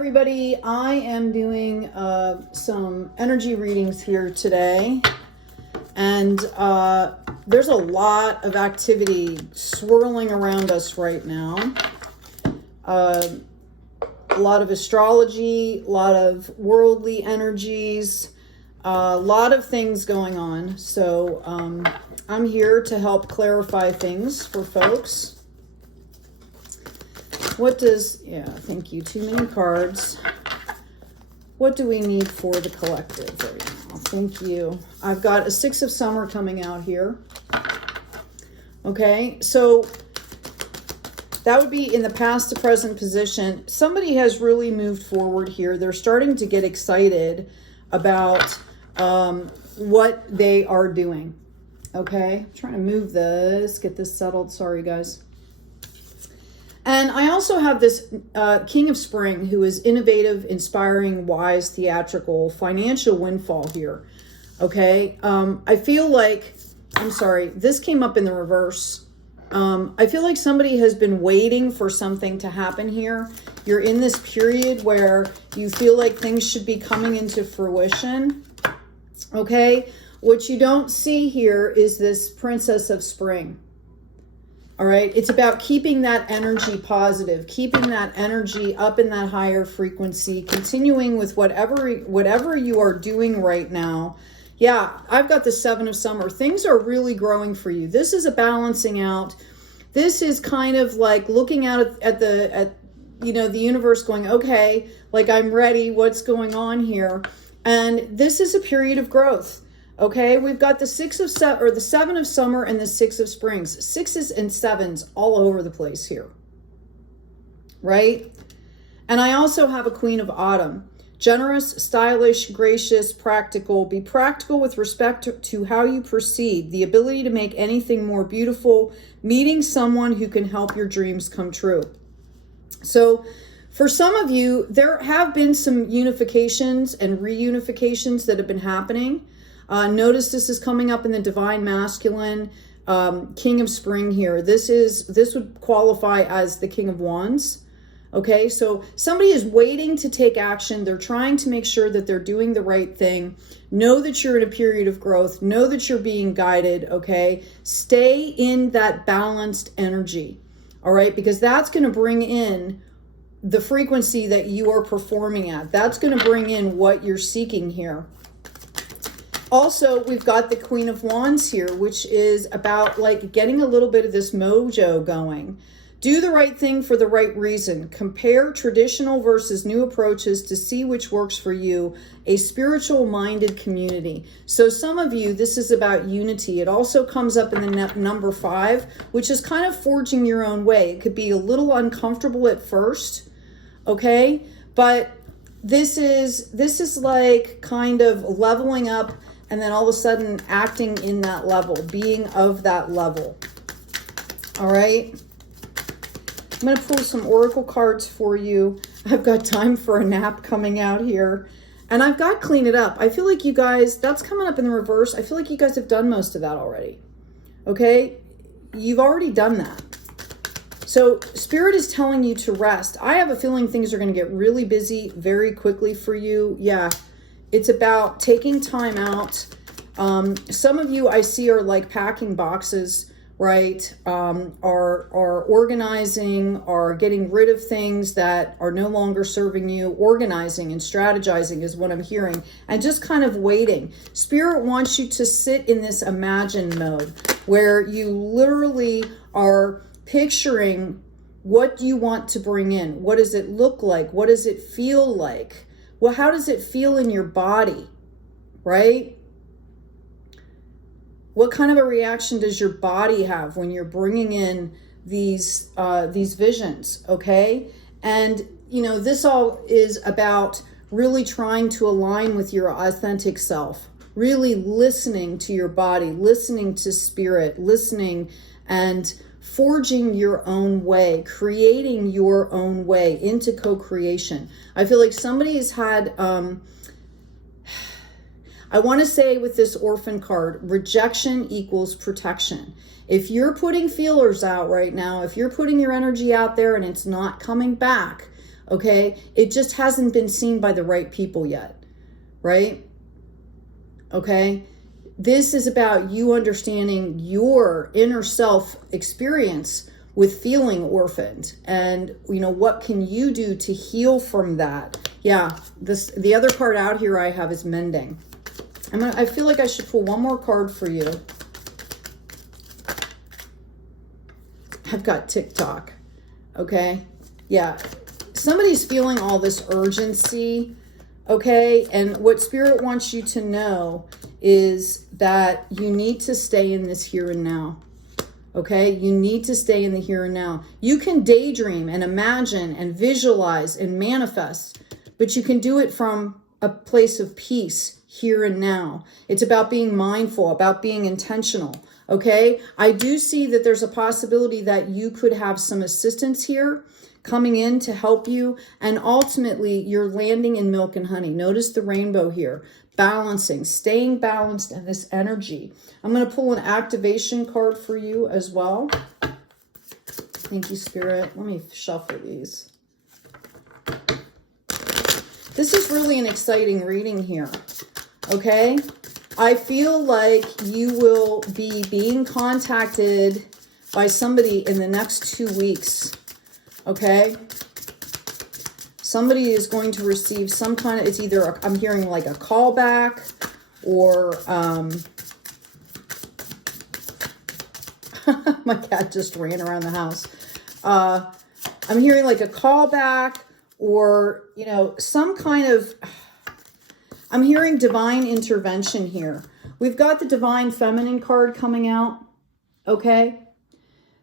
everybody. I am doing some energy readings here today, and there's a lot of activity swirling around us right now. A lot of astrology, a lot of worldly energies, a lot of things going on. So I'm here to help clarify things for folks. What does, yeah, thank you, too many cards. What do we need for the collective right now? Thank you. I've got a Six of Summer coming out here. Okay, so that would be in the past to present position. Somebody has really moved forward here. They're starting to get excited about what they are doing. Okay, I'm trying to move this, get this settled. Sorry, guys. And I also have this King of Spring, who is innovative, inspiring, wise, theatrical, financial windfall here. Okay. I feel like, I'm sorry, this came up in the reverse. I feel like somebody has been waiting for something to happen here. You're in this period where you feel like things should be coming into fruition. Okay. What you don't see here is this Princess of Spring. All right. It's about keeping that energy positive, keeping that energy up in that higher frequency, continuing with whatever you are doing right now. Yeah, I've got the Seven of Summer. Things are really growing for you. This is a balancing out. This is kind of like looking out at the universe going, okay, like I'm ready. What's going on here? And this is a period of growth. Okay, we've got the the Seven of Summer and the Six of Springs. Sixes and sevens all over the place here, right? And I also have a Queen of Autumn. Generous, stylish, gracious, practical. Be practical with respect to how you proceed. The ability to make anything more beautiful. Meeting someone who can help your dreams come true. So for some of you, there have been some unifications and reunifications that have been happening. Notice this is coming up in the divine masculine, King of Spring here. This would qualify as the King of Wands. Okay, so somebody is waiting to take action. They're trying to make sure that they're doing the right thing. Know that you're in a period of growth. Know that you're being guided, okay? Stay in that balanced energy, all right? Because that's going to bring in the frequency that you are performing at. That's going to bring in what you're seeking here. Also, we've got the Queen of Wands here, which is about like getting a little bit of this mojo going. Do the right thing for the right reason. Compare traditional versus new approaches to see which works for you. A spiritual-minded community. So some of you, this is about unity. It also comes up in the number 5, which is kind of forging your own way. It could be a little uncomfortable at first, okay? But this is like kind of leveling up and then all of a sudden acting in that level, being of that level. All right. I'm going to pull some oracle cards for you. I've got time for a nap coming out here. And I've got Clean It Up. I feel like you guys, that's coming up in the reverse. I feel like you guys have done most of that already. Okay. You've already done that. So Spirit is telling you to rest. I have a feeling things are going to get really busy very quickly for you. Yeah. It's about taking time out. Some of you I see are like packing boxes, right? Are organizing, are getting rid of things that are no longer serving you. Organizing and strategizing is what I'm hearing. And just kind of waiting. Spirit wants you to sit in this imagine mode where you literally are picturing what you want to bring in. What does it look like? What does it feel like? Well, how does it feel in your body, right? What kind of a reaction does your body have when you're bringing in these visions, okay? And, you know, this all is about really trying to align with your authentic self, really listening to your body, listening to spirit, listening and forging your own way, creating your own way into co-creation. I feel like somebody has had, I want to say with this orphan card, rejection equals protection. If you're putting feelers out right now, if you're putting your energy out there and it's not coming back, okay? It just hasn't been seen by the right people yet, right? Okay? This is about you understanding your inner self experience with feeling orphaned, and what can you do to heal from that? Yeah, the other card out here I have is mending. I feel like I should pull one more card for you. I've got TikTok. Okay, yeah, somebody's feeling all this urgency. Okay, and what Spirit wants you to know is that you need to stay in this here and now. Okay, you need to stay in the here and now. You can daydream and imagine and visualize and manifest, but you can do it from a place of peace here and now. It's about being mindful, about being intentional. Okay, I do see that there's a possibility that you could have some assistance here coming in to help you, and ultimately you're landing in milk and honey. Notice the rainbow here. Balancing, staying balanced in this energy. I'm going to pull an activation card for you as well. Thank you, Spirit. Let me shuffle these. This is really an exciting reading here, okay? I feel like you will be being contacted by somebody in the next 2 weeks, okay? Somebody is going to receive some kind of, it's either, I'm hearing like a callback or, my cat just ran around the house. I'm hearing like a callback or, some kind of, I'm hearing divine intervention here. We've got the divine feminine card coming out, okay?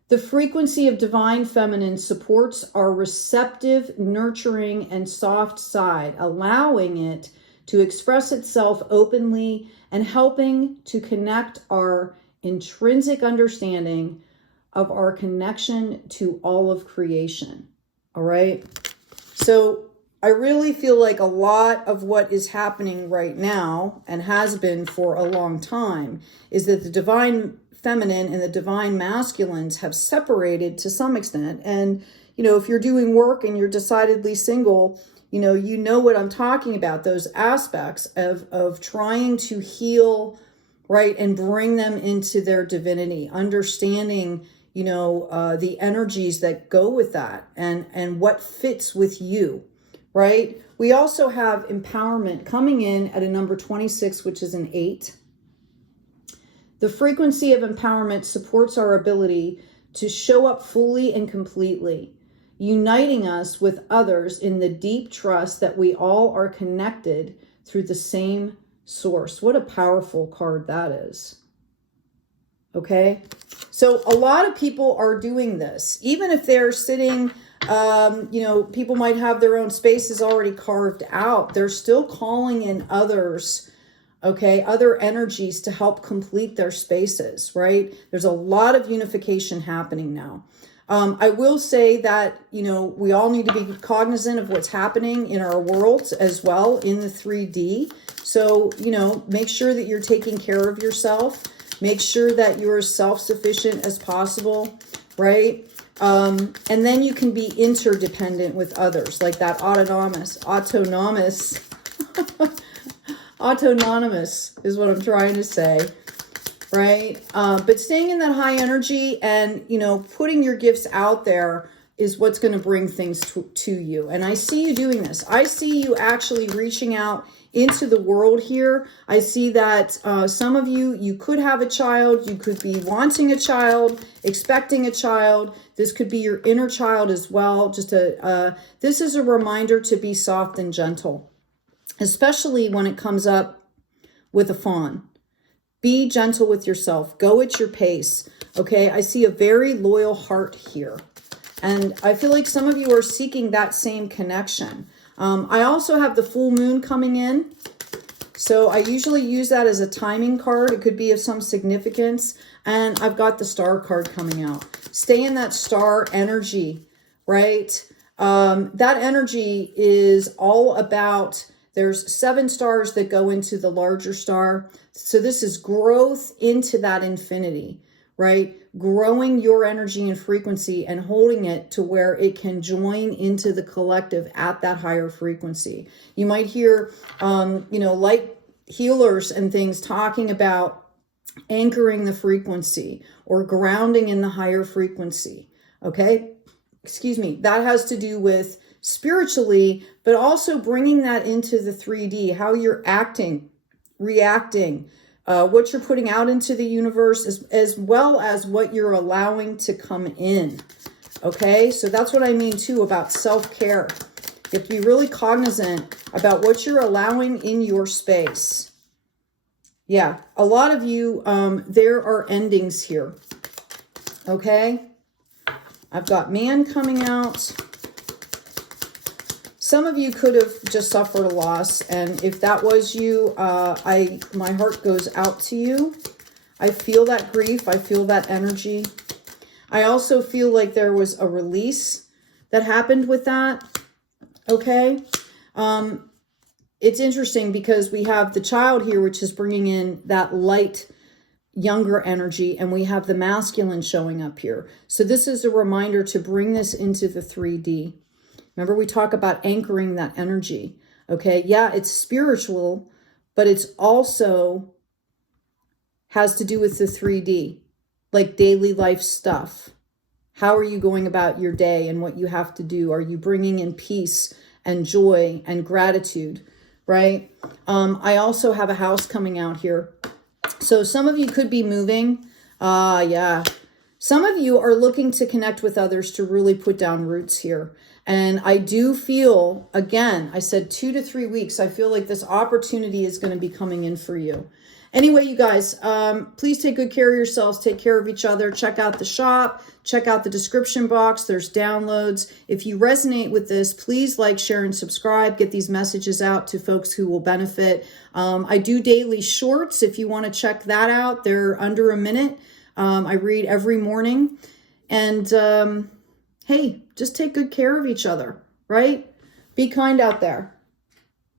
The frequency of divine feminine supports our receptive, nurturing, and soft side, allowing it to express itself openly and helping to connect our intrinsic understanding of our connection to all of creation. All right? So I really feel like a lot of what is happening right now, and has been for a long time, is that the divine feminine and the divine masculines have separated to some extent. And, if you're doing work and you're decidedly single, you know what I'm talking about, those aspects of trying to heal, right, and bring them into their divinity, understanding, the energies that go with that and what fits with you, right? We also have empowerment coming in at a number 26, which is an 8. The frequency of empowerment supports our ability to show up fully and completely, uniting us with others in the deep trust that we all are connected through the same source. What a powerful card that is. Okay, so a lot of people are doing this, even if they're sitting, people might have their own spaces already carved out. They're still calling in others, okay, other energies to help complete their spaces, right? There's a lot of unification happening now. I will say that, we all need to be cognizant of what's happening in our worlds as well in the 3D. So, make sure that you're taking care of yourself. Make sure that you're as self-sufficient as possible, right? And then you can be interdependent with others, like that autonomous is what I'm trying to say, right? But staying in that high energy and, putting your gifts out there is what's going to bring things to you. And I see you doing this. I see you actually reaching out into the world here. I see that some of you could have a child. You could be wanting a child, expecting a child. This could be your inner child as well. This is a reminder to be soft and gentle, especially when it comes up with a fawn. Be gentle with yourself. Go at your pace. Okay, I see a very loyal heart here. And I feel like some of you are seeking that same connection. I also have the full moon coming in. So I usually use that as a timing card. It could be of some significance. And I've got the star card coming out. Stay in that star energy, right? That energy is all about, there's 7 stars that go into the larger star. So this is growth into that infinity, right? Growing your energy and frequency and holding it to where it can join into the collective at that higher frequency. You might hear, light healers and things talking about anchoring the frequency or grounding in the higher frequency. Okay. Excuse me. That has to do with spiritually, but also bringing that into the 3D, how you're acting, reacting, what you're putting out into the universe, as well as what you're allowing to come in. Okay. So that's what I mean too about self-care. You have to be really cognizant about what you're allowing in your space. Yeah, a lot of you, there are endings here. Okay. I've got man coming out. Some of you could have just suffered a loss. And if that was you, my heart goes out to you. I feel that grief. I feel that energy. I also feel like there was a release that happened with that. Okay. It's interesting because we have the child here, which is bringing in that light, younger energy, and we have the masculine showing up here. So this is a reminder to bring this into the 3D. Remember, we talk about anchoring that energy. Okay. Yeah, it's spiritual, but it's also has to do with the 3D, like daily life stuff. How are you going about your day and what you have to do? Are you bringing in peace and joy and gratitude? Right? I also have a house coming out here. So some of you could be moving. Yeah. Some of you are looking to connect with others to really put down roots here. And I do feel, again, I said 2 to 3 weeks. I feel like this opportunity is going to be coming in for you. Anyway, you guys, please take good care of yourselves. Take care of each other. Check out the shop. Check out the description box. There's downloads. If you resonate with this, please like, share, and subscribe. Get these messages out to folks who will benefit. I do daily shorts. If you want to check that out, they're under a minute. I read every morning. And hey, just take good care of each other, right? Be kind out there.